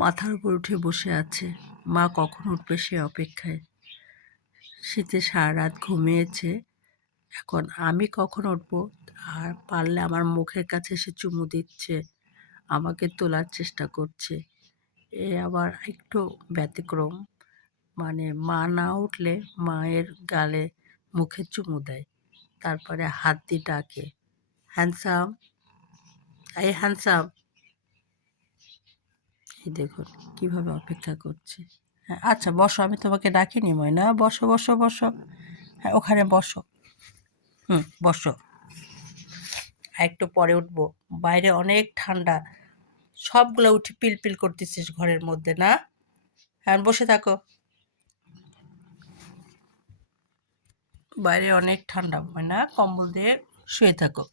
মাথার উপর উঠে বসে আছে। মা কখন উঠবে সে অপেক্ষায়। শীতে সারা রাত ঘুমিয়েছে। এখন আমি কখন উঠবো, আর পারলে আমার মুখের কাছে এসে চুমু দিচ্ছে, আমাকে তোলার চেষ্টা করছে। এ আবার একটু ব্যতিক্রম। মানে মা না উঠলে মায়ের গালে মুখে চুমু দেয়, তারপরে হাত দিয়ে ডাকে, হ্যান্ডসাম, এই হ্যান্ডসাম। এই দেখুন কিভাবে অপেক্ষা করছে। হ্যাঁ আচ্ছা বসো, আমি তোমাকে ডাকিনি ময়না, বসো বসো বসো। হ্যাঁ ওখানে বসো। বসো। একটু পরে উঠবো, বাইরে অনেক ঠান্ডা। সবগুলো উঠে পিলপিল করতেছিস ঘরের মধ্যে না? হ্যাঁ বসে থাকো, বাইরে অনেক ঠান্ডা, ময়না কম্বল দিয়ে শুয়ে থাকো।